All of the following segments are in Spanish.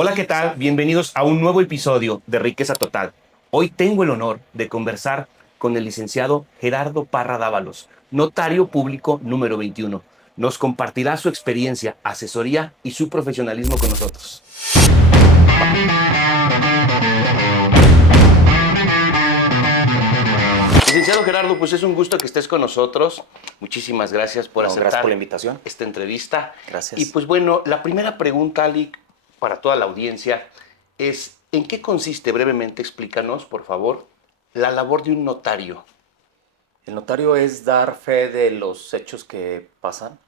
Hola, ¿qué tal? Bienvenidos a un nuevo episodio de Riqueza Total. Hoy tengo el honor de conversar con el licenciado Gerardo Parra Dávalos, notario público número 21. Nos compartirá su experiencia, asesoría y su profesionalismo con nosotros. Licenciado Gerardo, pues es un gusto que estés con nosotros. Muchísimas gracias por Gracias por la aceptar invitación. esta entrevista. Y Gracias. pues bueno, la primera pregunta, Ali, para toda la audiencia es, ¿en qué consiste brevemente? Explícanos, por favor, la labor de un notario. El notario es dar fe de los hechos que pasan,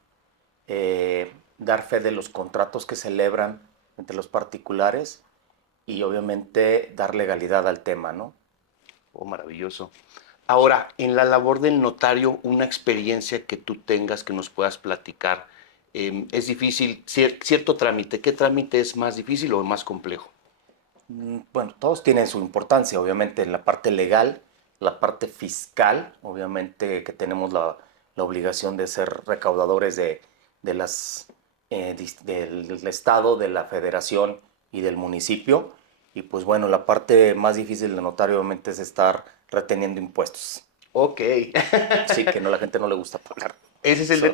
dar fe de los contratos que celebran entre los particulares y obviamente dar legalidad al tema, ¿no? Oh, maravilloso. Ahora, en la labor del notario, una experiencia que tú tengas, que nos puedas platicar, es difícil, cierto trámite. ¿Qué trámite es más difícil o más complejo? Bueno, todos tienen su importancia, obviamente, en la parte legal, la parte fiscal, obviamente que tenemos la obligación de ser recaudadores de las, del Estado, de la Federación y del municipio. Y pues bueno, la parte más difícil del notario obviamente es estar reteniendo impuestos. Ok. Sí, que no, la gente no le gusta pagar. Ese es el Eso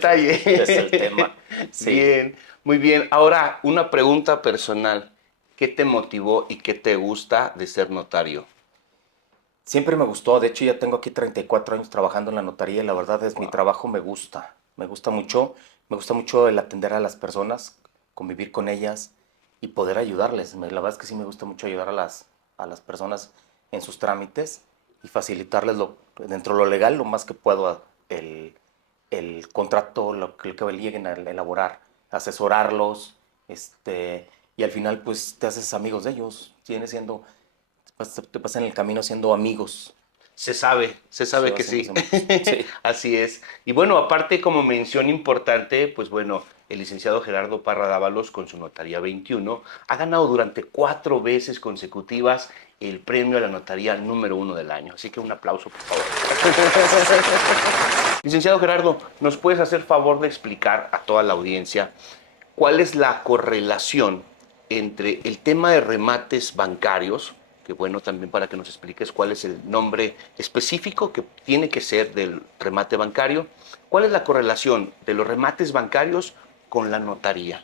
es el detalle. tema. Sí. Bien, muy bien. Ahora, una pregunta personal. ¿Qué te motivó y qué te gusta de ser notario? Siempre me gustó, de hecho ya tengo aquí 34 años trabajando en la notaría y la verdad es mi Wow. trabajo me gusta mucho el atender a las personas, convivir con ellas y poder ayudarles. La verdad es que sí me gusta mucho ayudar a las personas en sus trámites y facilitarles dentro de lo legal lo más que puedo el contrato, lo que lleguen a elaborar, asesorarlos, y al final pues te haces amigos de ellos, viene siendo te pasan el camino siendo amigos. Se Se sabe va que haciendo sí. amigos. Sí. Así es. Y bueno, aparte como mención importante, pues bueno, el licenciado Gerardo Parra Dávalos con su notaría 21 ha ganado durante 4 veces consecutivas el premio a la notaría número 1 del año. Así que un aplauso, por favor. Licenciado Gerardo, ¿nos puedes hacer favor de explicar a toda la audiencia cuál es la correlación entre el tema de remates bancarios, que bueno, también para que nos expliques cuál es el nombre específico que tiene que ser del remate bancario, cuál es la correlación de los remates bancarios con la notaría?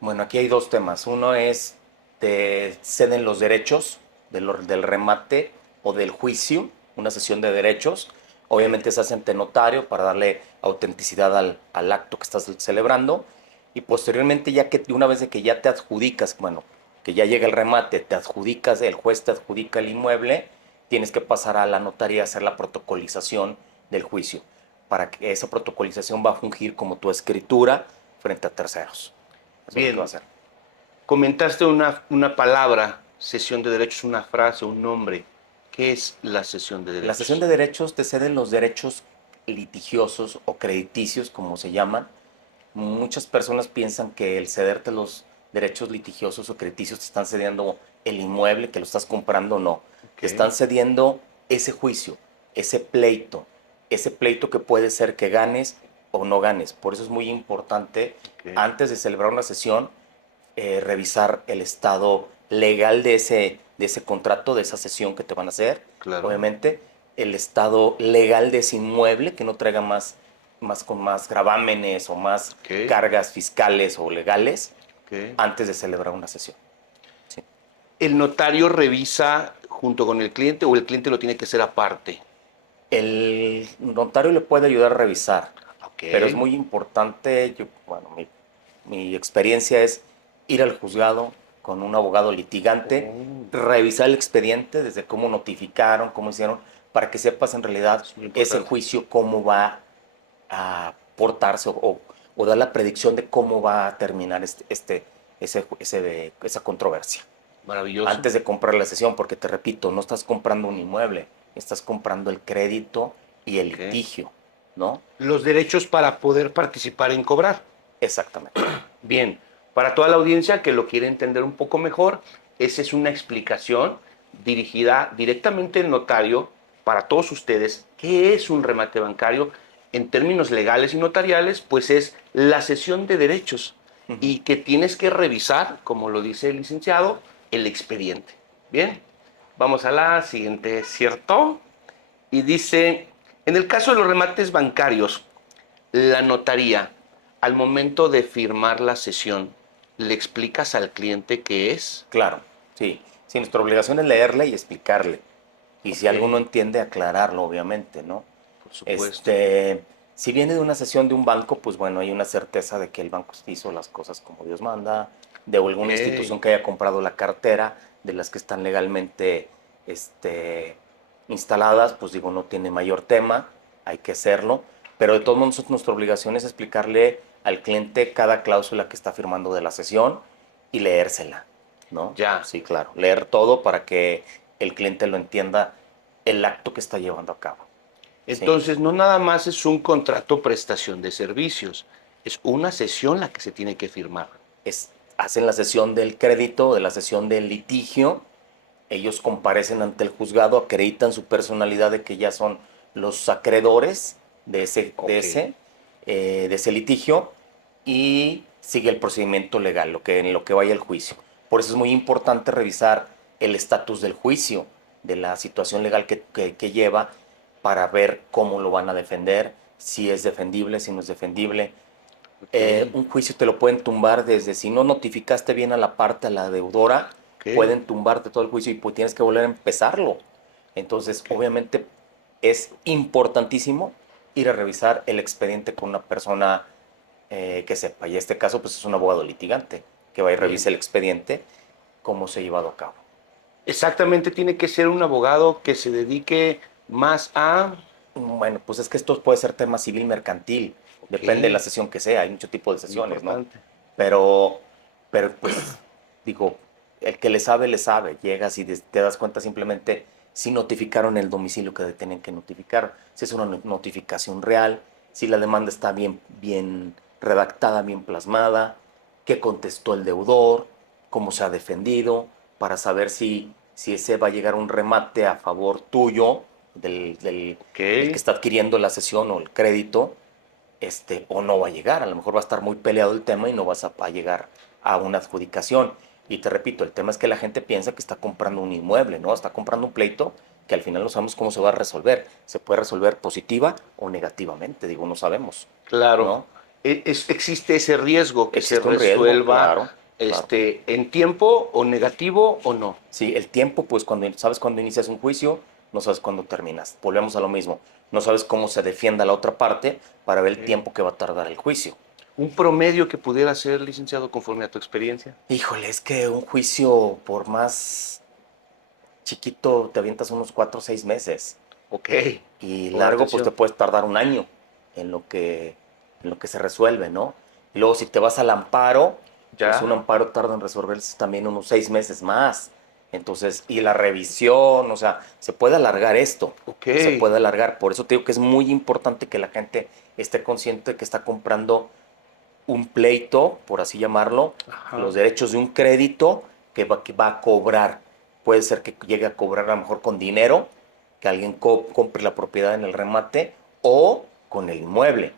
Bueno, aquí hay dos temas. Uno es, te ceden los derechos del remate o del juicio, una sesión de derechos. Okay. Obviamente se hace ante notario para darle autenticidad al acto que estás celebrando. Y posteriormente, ya que una vez de que ya te adjudicas, bueno, que ya llega el remate, te adjudicas, el juez te adjudica el inmueble, tienes que pasar a la notaría a hacer la protocolización del juicio, para que esa protocolización va a fungir como tu escritura frente a terceros. Eso es lo que va a Bien, hacer. comentaste una palabra, cesión de derechos, una frase, un nombre. ¿Qué es la cesión de La cesión derechos? de derechos te ceden los derechos litigiosos o crediticios, como se llaman. Muchas personas piensan que el cederte los derechos litigiosos o crediticios te están cediendo el inmueble, que lo estás comprando, no. Ok, Te están cediendo ese juicio, ese pleito que puede ser que ganes o no ganes. Por eso es muy importante, ok, antes de celebrar una sesión, revisar el estado legal de ese contrato, de esa sesión que te van a hacer. claro. Obviamente, el estado legal de ese inmueble, que no traiga más gravámenes o más Ok, cargas fiscales o legales ok. antes de celebrar una sesión. Sí. ¿El notario revisa junto con el cliente o el cliente lo tiene que hacer aparte? El notario le puede ayudar a revisar, Ok. pero es muy importante, bueno, mi experiencia es ir al juzgado con un abogado litigante, Oh, revisar el expediente desde cómo notificaron, cómo hicieron, para que sepas en realidad es muy ese importante. juicio cómo va a portarse o dar la predicción de cómo va a terminar esa controversia. Maravilloso. Antes de comprar la sesión, porque te repito, no estás comprando un inmueble, estás comprando el crédito y el Ok. litigio, ¿no? Los derechos para poder participar en cobrar. Exactamente. Bien, para toda la audiencia que lo quiere entender un poco mejor, esa es una explicación dirigida directamente al notario para todos ustedes. ¿Qué es un remate bancario? En términos legales y notariales, pues es la cesión de derechos. y que tienes que revisar, como lo dice el licenciado, el expediente. Bien, vamos a la siguiente, ¿cierto? Y dice, en el caso de los remates bancarios, la notaría, al momento de firmar la sesión, ¿le explicas al cliente qué es? Claro, sí. Sí, nuestra obligación es leerle y explicarle. Y si Ok, algo no entiende, aclararlo, obviamente, ¿no? por supuesto. Este, si viene de una sesión de un banco, pues bueno, hay una certeza de que el banco hizo las cosas como Dios manda, de Ok, alguna institución que haya comprado la cartera, de las que están legalmente instaladas, pues digo, no tiene mayor tema, hay que hacerlo, pero de todos modos nuestra obligación es explicarle al cliente cada cláusula que está firmando de la sesión y leérsela, ¿no? ya. Sí, claro, leer todo para que el cliente lo entienda el acto que está llevando a cabo. Sí, Entonces, no nada más es un contrato prestación de servicios, es una sesión la que se tiene que firmar. hacen la sesión del crédito, de la sesión del litigio, ellos comparecen ante el juzgado, acreditan su personalidad de que ya son los acreedores de ese, de Ok, ese, de ese litigio y sigue el procedimiento legal, en lo que vaya el juicio. Por eso es muy importante revisar el estatus del juicio, de la situación legal que lleva, para ver cómo lo van a defender, si es defendible, si no es defendible. ok, Un juicio te lo pueden tumbar desde si no notificaste bien a la parte, a la deudora, ok, pueden tumbarte todo el juicio y pues tienes que volver a empezarlo. Entonces, ok. obviamente, es importantísimo ir a revisar el expediente con una persona que sepa. Y en este caso, pues es un abogado litigante que va y Bien. revise el expediente, cómo se ha llevado a cabo. Exactamente, tiene que ser un abogado que se dedique más a... Bueno, pues es que esto puede ser tema civil mercantil, Ok, depende de la sesión que sea, hay muchos tipos de muy sesiones, ¿no? importante. Pero, pero pues digo, el que le sabe, llegas y te das cuenta simplemente si notificaron el domicilio que tenían que notificar, si es una notificación real, si la demanda está bien redactada, bien plasmada, qué contestó el deudor, cómo se ha defendido, para saber si ese va a llegar a un remate a favor tuyo, Ok, del que está adquiriendo la sesión o el crédito, o no va a llegar. A lo mejor va a estar muy peleado el tema y no vas a llegar a una adjudicación. Y te repito, el tema es que la gente piensa que está comprando un inmueble, ¿no? Está comprando un pleito que al final no sabemos cómo se va a resolver. Se puede resolver positiva o negativamente, digo, no sabemos, claro. ¿no? Existe ese riesgo que se Existe un riesgo, resuelva claro, claro. en tiempo o negativo o no. Sí, el tiempo, pues cuando sabes cuándo inicias un juicio, no sabes cuándo terminas. Volvemos a lo mismo. No sabes cómo se defienda la otra parte para ver el Ok. tiempo que va a tardar el juicio. Un promedio que pudiera ser, licenciado, conforme a tu experiencia. Híjole, es que un juicio, por más chiquito, te avientas unos 4 o 6 meses. Ok, Y pongan largo, pues te atención. puedes tardar un año en lo que se resuelve, ¿no? Y luego si te vas al amparo, pues un ¿Ya? amparo tarda en resolverse también unos 6 meses más. Entonces, y la revisión, o sea, se puede alargar esto, Ok. se puede alargar. Por eso te digo que es muy importante que la gente esté consciente de que está comprando un pleito, por así llamarlo, los Ajá. derechos de un crédito que va a cobrar. Puede ser que llegue a cobrar a lo mejor con dinero, que alguien compre la propiedad en el remate o con el inmueble,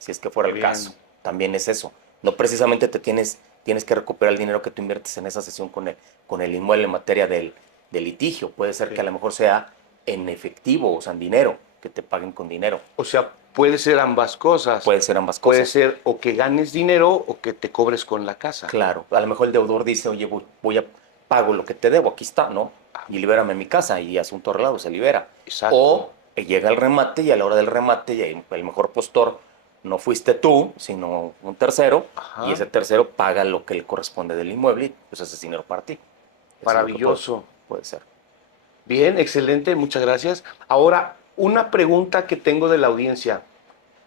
si es que fuera Qué el caso. bien. También es eso. No precisamente tienes que recuperar el dinero que tú inviertes en esa sesión con el inmueble en materia del litigio. Puede ser que a Ok. lo mejor sea en efectivo, o sea, en dinero, que te paguen con dinero. O sea, puede ser ambas cosas. Puede ser ambas Puede cosas. ser o que ganes dinero o que te cobres con la casa. Claro, a lo mejor el deudor dice, oye, pago lo que te debo, aquí está, ¿no? Y libérame mi casa y asunto arreglado, se libera. Exacto. O llega el remate y a la hora del remate y el mejor postor no fuiste tú, sino un tercero, y ese Ajá. tercero paga lo que le corresponde del inmueble y pues ese es dinero para ti. Eso es lo que Maravilloso. puede ser. Bien, excelente, muchas gracias. Ahora, una pregunta que tengo de la audiencia.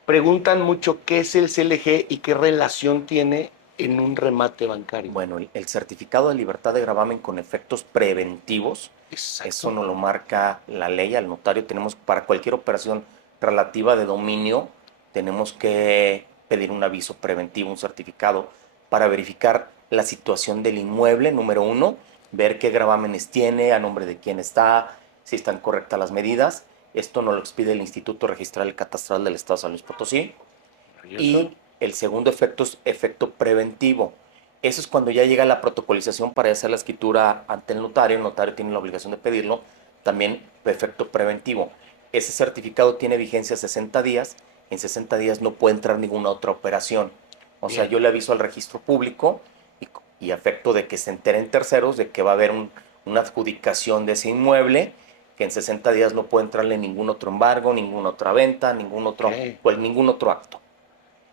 Preguntan mucho qué es el CLG y qué relación tiene en un remate bancario. Bueno, el certificado de libertad de gravamen con efectos preventivos, eso Exacto. nos lo marca la ley al notario. Tenemos para cualquier operación relativa de dominio, tenemos que pedir un aviso preventivo, un certificado, para verificar la situación del inmueble, número uno, ver qué gravámenes tiene, a nombre de quién está, si están correctas las medidas. Esto nos lo expide el Instituto Registral y Catastral del Estado de San Luis Potosí. Maravilloso. Y El segundo efecto es efecto preventivo. Eso es cuando ya llega la protocolización para hacer la escritura ante el notario tiene la obligación de pedirlo, también efecto preventivo. Ese certificado tiene vigencia 60 días, en 60 días no puede entrar ninguna otra operación. O sea, Bien. yo le aviso al registro público y a efecto de que se enteren terceros de que va a haber una adjudicación de ese inmueble, que en 60 días no puede entrarle ningún otro embargo, ninguna otra venta, Ok. pues ningún otro acto.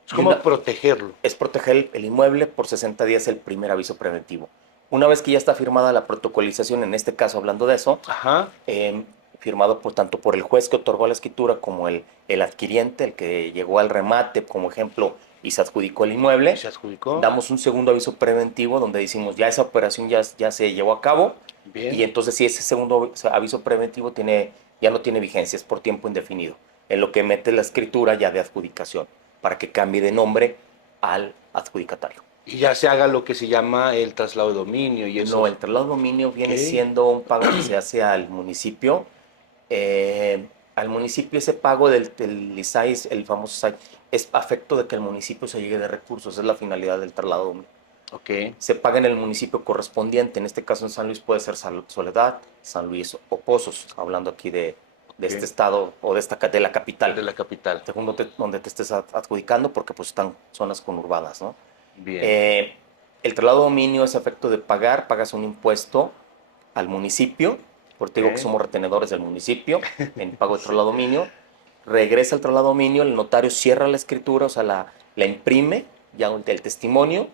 Es Y como protegerlo. es proteger el inmueble por 60 días el primer aviso preventivo. Una vez que ya está firmada la protocolización, en este caso hablando de eso, Ajá. eh, firmado tanto por el juez que otorgó la escritura como el adquiriente, el que llegó al remate, como ejemplo, y se adjudicó el ¿Y inmueble, se adjudicó? damos un segundo aviso preventivo donde decimos ya esa operación ya se llevó a cabo y Bien. entonces si ese segundo aviso preventivo ya no tiene vigencia, es por tiempo indefinido, en lo que mete la escritura ya de adjudicación para que cambie de nombre al adjudicatario. Y ya se haga lo que se llama el traslado de dominio y No, esos. el traslado de dominio Ok. viene siendo un pago que se hace al municipio. Al municipio ese pago del ISAI, el famoso ISAI, es afecto de que el municipio se llegue de recursos, es la finalidad del traslado de dominio. Ok. Se paga en el municipio correspondiente, en este caso en San Luis puede ser Soledad, San Luis o Pozos, hablando aquí de este Ok. estado o de la capital, De la capital. según donde te estés adjudicando, porque pues están zonas conurbadas, ¿no? Bien. Eh, el traslado de dominio es efecto de pagas un impuesto al municipio, porque te digo que Ok. somos retenedores del municipio en pago de Sí. traslado de dominio, regresa el traslado de dominio, el notario cierra la escritura, o sea, la imprime, ya el testimonio,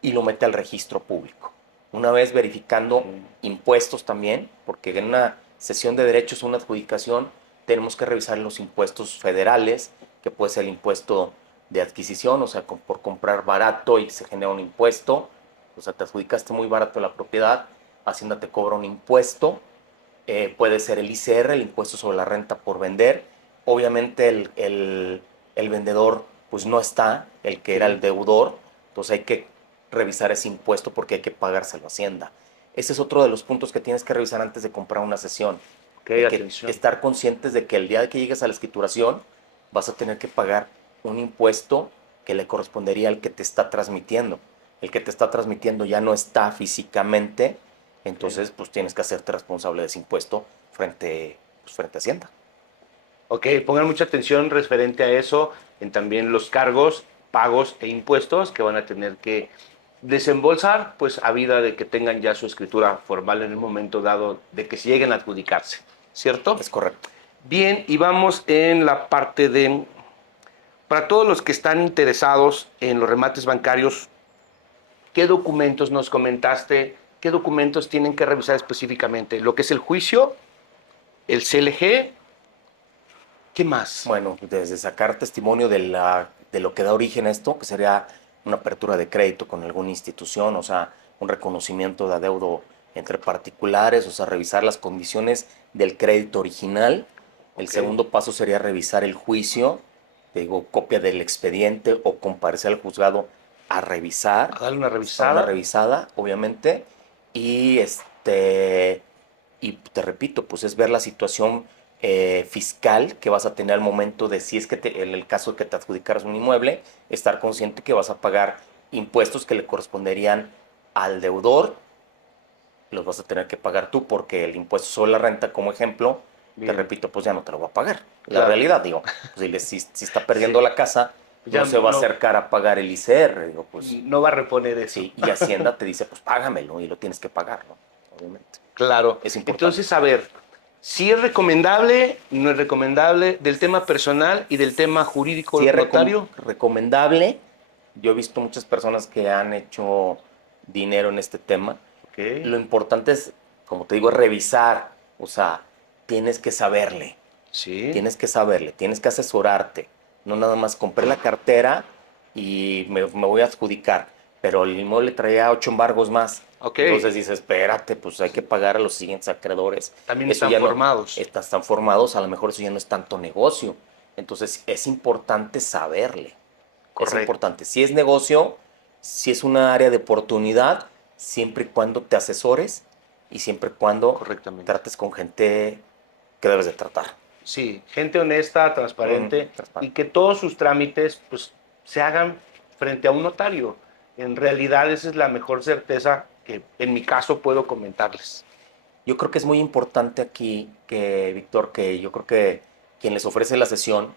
y lo mete al registro público. Una vez verificando Ok. impuestos también, porque en una sesión de derechos, una adjudicación, tenemos que revisar los impuestos federales, que puede ser el impuesto de adquisición, o sea, por comprar barato y se genera un impuesto, o sea, te adjudicaste muy barato la propiedad, Hacienda te cobra un impuesto, puede ser el ICR, el impuesto sobre la renta por vender, obviamente el vendedor pues no está, el que era Sí. el deudor, entonces hay que revisar ese impuesto porque hay que pagárselo a Hacienda. Ese es otro de los puntos que tienes que revisar antes de comprar una sesión. Ok, Hay que atención. estar conscientes de que el día que llegues a la escrituración vas a tener que pagar un impuesto que le correspondería al que te está transmitiendo. El que te está transmitiendo ya no está físicamente, Ok. entonces pues tienes que hacerte responsable de ese impuesto frente a Hacienda. Ok, pongan mucha atención referente a eso, en también los cargos, pagos e impuestos que van a tener que desembolsar, pues a vida de que tengan ya su escritura formal en el momento dado de que se lleguen a adjudicarse, ¿cierto? Es correcto. Bien, y vamos en la parte de, para todos los que están interesados en los remates bancarios, ¿qué documentos nos comentaste? ¿Qué documentos tienen que revisar específicamente? Lo que es el juicio, el CLG, ¿qué más? Bueno, desde sacar testimonio de lo que da origen a esto, que sería una apertura de crédito con alguna institución, o sea, un reconocimiento de adeudo entre particulares, o sea, revisar las condiciones del crédito original. El Ok, segundo paso sería revisar el juicio, te digo, copia del expediente o comparecer al juzgado a revisar, a darle una a una revisada. revisada, obviamente, y y te repito, pues es ver la situación fiscal que vas a tener al momento de si es que en el caso de que te adjudicaras un inmueble, estar consciente que vas a pagar impuestos que le corresponderían al deudor, los vas a tener que pagar tú porque el impuesto sobre la renta, como ejemplo, te Bien, repito, pues ya no te lo va a pagar. La claro. realidad, digo, pues si está perdiendo Sí, la casa, ya no se va a no, acercar a pagar el ICR, digo, pues no va a reponer eso. sí, y Hacienda te dice, pues págamelo y lo tienes que pagar, ¿no? Obviamente. Claro. Es importante. Entonces, a ver, si es recomendable, no es recomendable, del tema personal y del tema Sí jurídico es notario. recomendable. Yo he visto muchas personas que han hecho dinero en este tema. Ok, Lo importante es, como te digo, es revisar. O sea, tienes que saberle, sí, tienes que asesorarte. No nada más compré la cartera y me voy a adjudicar, pero el inmueble traía 8 embargos más. ok. Entonces dices, espérate, pues hay que pagar a los siguientes acreedores. También Eso están ya no, formados. están formados, a lo mejor eso ya no es tanto negocio. Entonces es importante saberle. Es Correcto, importante. Si es negocio, si es una área de oportunidad, siempre y cuando te asesores y siempre y cuando correctamente. trates con gente que debes de tratar. Sí, gente honesta, transparente y Transparente. que todos sus trámites pues se hagan frente a un notario. En realidad esa es la mejor certeza que en mi caso puedo comentarles. Yo creo que es muy importante aquí que, Víctor, que yo creo que quien les ofrece la sesión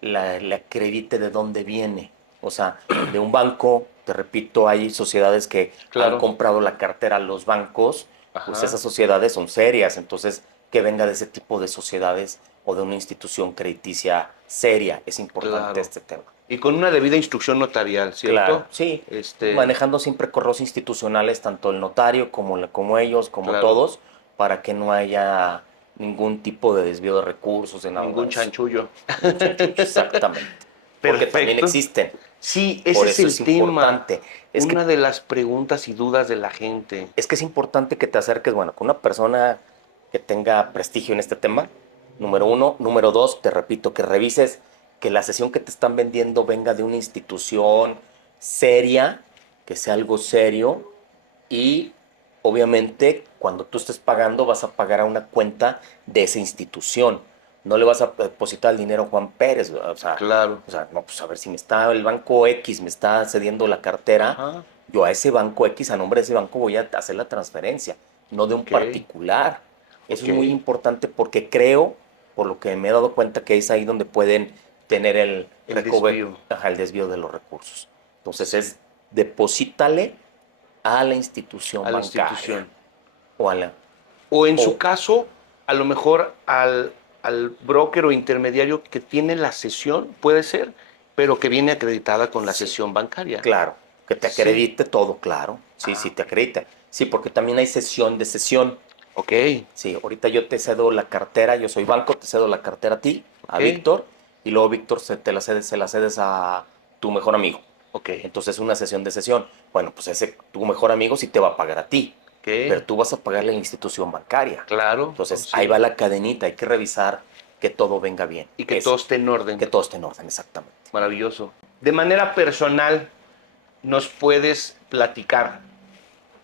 le acredite de dónde viene. O sea, de un banco, te repito, hay sociedades que han Claro. comprado la cartera a los bancos, pues Ajá. esas sociedades son serias. Entonces, que venga de ese tipo de sociedades o de una institución crediticia seria. Es importante Claro. este tema. Y con una debida instrucción notarial, Claro, ¿cierto? sí, Este, manejando siempre correos institucionales, tanto el notario como, como ellos, como claro, todos, para que no haya ningún tipo de desvío de recursos, de nada ningún de eso. chanchullo. Ningún chanchullo, exactamente. Porque también Perfecto. existen, Sí, ese por es eso el es tema. importante. Una de las preguntas y dudas de la gente. Es que es importante que te acerques, bueno, con una persona que tenga prestigio en este tema, número uno. Número dos, te repito, que revises que la sesión que te están vendiendo venga de una institución seria, que sea algo serio y obviamente cuando tú estés pagando vas a pagar a una cuenta de esa institución. No le vas a depositar el dinero a Juan Pérez, ¿verdad? Claro. O sea, no, pues a ver si me está el banco X, me está cediendo la cartera, Ajá. yo a ese banco X, a nombre de ese banco voy a hacer la transferencia, no de un Ok, particular. Eso ok. es muy importante porque creo, por lo que me he dado cuenta, que es ahí donde pueden tener el El desvío. ajá, el desvío de los recursos. Entonces Sí. es deposítale a la institución A la bancaria institución. o a la O en su o caso, a lo mejor al broker o intermediario que tiene la sesión, puede ser, pero que viene acreditada con la sí, sesión bancaria. claro, que te Sí. acredite todo, claro. Sí, sí, Ah, te acredita. Sí, porque también hay sesión de sesión. ok, Sí, ahorita yo te cedo la cartera, yo soy banco, te cedo la cartera a ti, a ok, Víctor, y luego Víctor se la cedes a tu mejor amigo. ok, Entonces, una sesión de sesión. Bueno, pues ese tu mejor amigo sí te va a pagar a ti, ok. pero tú vas a pagarle a la institución bancaria. Claro, oh, Entonces, ahí sí. va la cadenita, hay que revisar que todo venga bien. Y que todo Eso, esté en orden. que todo esté en orden, exactamente. Maravilloso. De manera personal, ¿nos puedes platicar,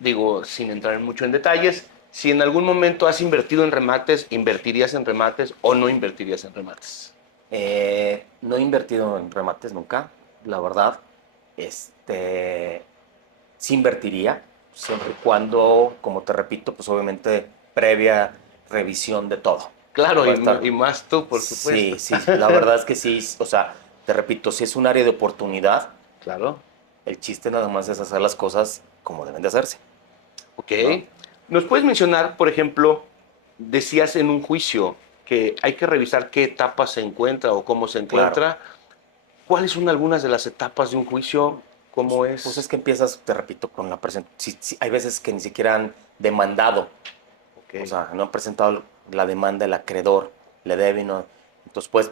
digo, sin entrar mucho en detalles, si en algún momento has invertido en remates, invertirías en remates o no invertirías en remates? No he invertido en remates nunca, la verdad. Este, sí invertiría, siempre y cuando, como te repito, pues obviamente previa revisión de todo. Claro, Va a estar, y más tú, por supuesto. sí, sí, la verdad es que sí, o sea, te repito, si es un área de oportunidad, Claro, el chiste nada más es hacer las cosas como deben de hacerse, ok. ¿no? ¿Nos puedes mencionar, por ejemplo, decías en un juicio que hay que revisar qué etapa se encuentra o cómo se Claro. encuentra? ¿Cuáles son algunas de las etapas de un juicio? ¿Cómo Pues es es? que empiezas, te repito, con la presentación. Hay veces que ni siquiera han demandado. Ok, O sea, no han presentado la demanda el acreedor, le deben, no. Entonces puedes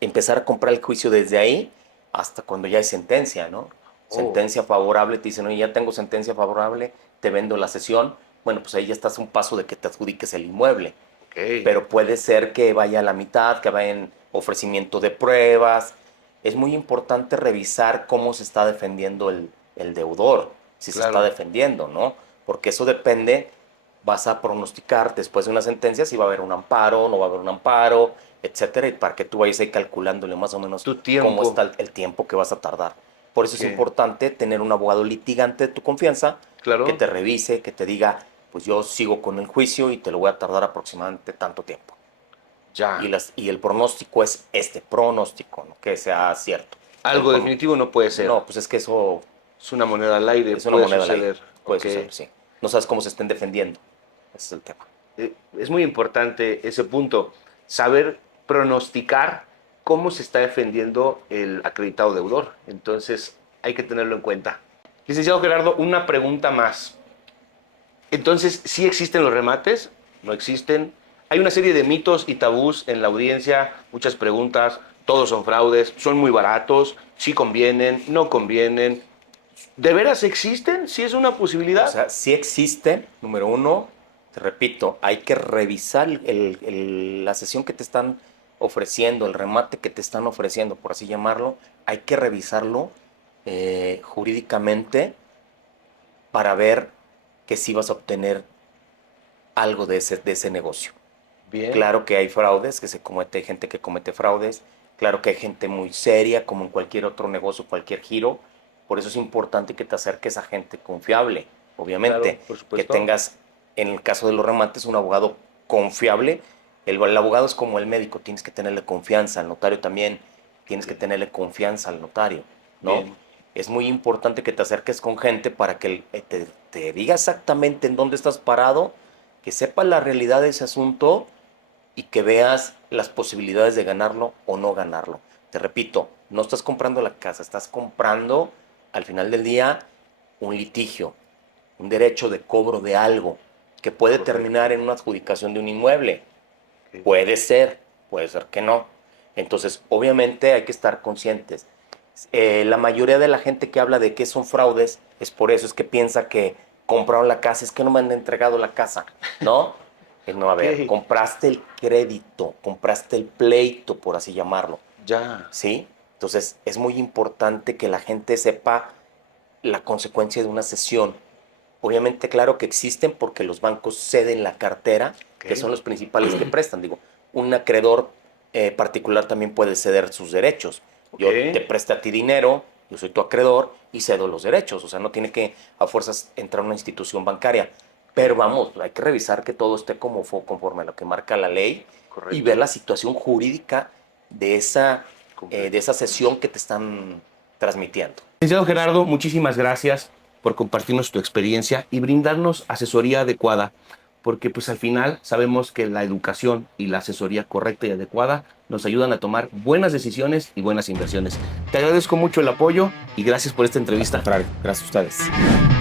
empezar a comprar el juicio desde ahí hasta cuando ya hay sentencia, ¿no? oh, Sentencia favorable, te dicen, oye, ya tengo sentencia favorable, te vendo la sesión. Bueno, pues ahí ya estás a un paso de que te adjudiques el inmueble. ok, Pero puede ser que vaya a la mitad, que vaya en ofrecimiento de pruebas. Es muy importante revisar cómo se está defendiendo el deudor, si se está claro. defendiendo, ¿no? Porque eso depende, vas a pronosticar después de una sentencia si va a haber un amparo, no va a haber un amparo, etcétera, y para que tú vayas ahí calculándole más o menos Tu cómo tiempo, está el tiempo que vas a tardar. Por eso es que, importante tener un abogado litigante de tu confianza que claro, te revise, que te diga, pues yo sigo con el juicio y te lo voy a tardar aproximadamente tanto tiempo. ya. Y el pronóstico es este pronóstico, ¿no? Que sea cierto. El Algo pron- definitivo no puede ser. no, pues es que eso Es una moneda al aire, es una puede moneda al aire. suceder. Puede Ok. suceder, sí. No sabes cómo se estén defendiendo. Ese es el tema. Es muy importante ese punto, saber pronosticar cómo se está defendiendo el acreditado deudor. Entonces, hay que tenerlo en cuenta. Licenciado Gerardo, una pregunta más. Entonces, ¿sí existen los remates? ¿No existen? Hay una serie de mitos y tabús en la audiencia, muchas preguntas, todos son fraudes, son muy baratos, sí convienen, no convienen. ¿De veras existen? ¿Sí es una O posibilidad? sea, sí existe, número uno, te repito, hay que revisar la sesión que te están ofreciendo, el remate que te están ofreciendo, por así llamarlo, hay que revisarlo jurídicamente para ver que sí vas a obtener algo de ese negocio. Bien, Claro que hay fraudes, que se comete, hay gente que comete fraudes, claro que hay gente muy seria, como en cualquier otro negocio, cualquier giro, Por eso es importante que te acerques a gente confiable, obviamente. Claro, por Que supuesto. tengas, en el caso de los remates, un abogado confiable. El abogado es como el médico, tienes que tenerle confianza, al notario también tienes que tenerle confianza al notario, ¿no? Bien. Es muy importante que te acerques con gente para que te diga exactamente en dónde estás parado, que sepas la realidad de ese asunto y que veas las posibilidades de ganarlo o no ganarlo. Te repito, no estás comprando la casa, estás comprando al final del día un litigio, un derecho de cobro de algo que puede Correcto. terminar en una adjudicación de un inmueble. Ok. Puede ser que no. Entonces, obviamente hay que estar conscientes. La mayoría de la gente que habla de que son fraudes es por eso, es que piensa que compraron la casa, es que no me han entregado la casa, ¿no? No, a ver, Ok. compraste el crédito, compraste el pleito, por así llamarlo, Ya. ¿sí? Entonces, es muy importante que la gente sepa la consecuencia de una cesión. Obviamente, claro que existen porque los bancos ceden la cartera, que Ok. son los principales que prestan. Digo, un acreedor particular también puede ceder sus derechos. Ok. Yo te presto a ti dinero, yo soy tu acreedor y cedo los derechos. O sea, no tiene que a fuerzas entrar a una institución bancaria. Pero vamos, hay que revisar que todo esté conforme a lo que marca la ley y ver Correcto. la situación jurídica de esa sesión que te están transmitiendo. Licenciado Gerardo, muchísimas gracias por compartirnos tu experiencia y brindarnos asesoría adecuada, porque pues al final sabemos que la educación y la asesoría correcta y adecuada nos ayudan a tomar buenas decisiones y buenas inversiones. Te agradezco mucho el apoyo y gracias por esta Al entrevista. contrario, gracias a ustedes.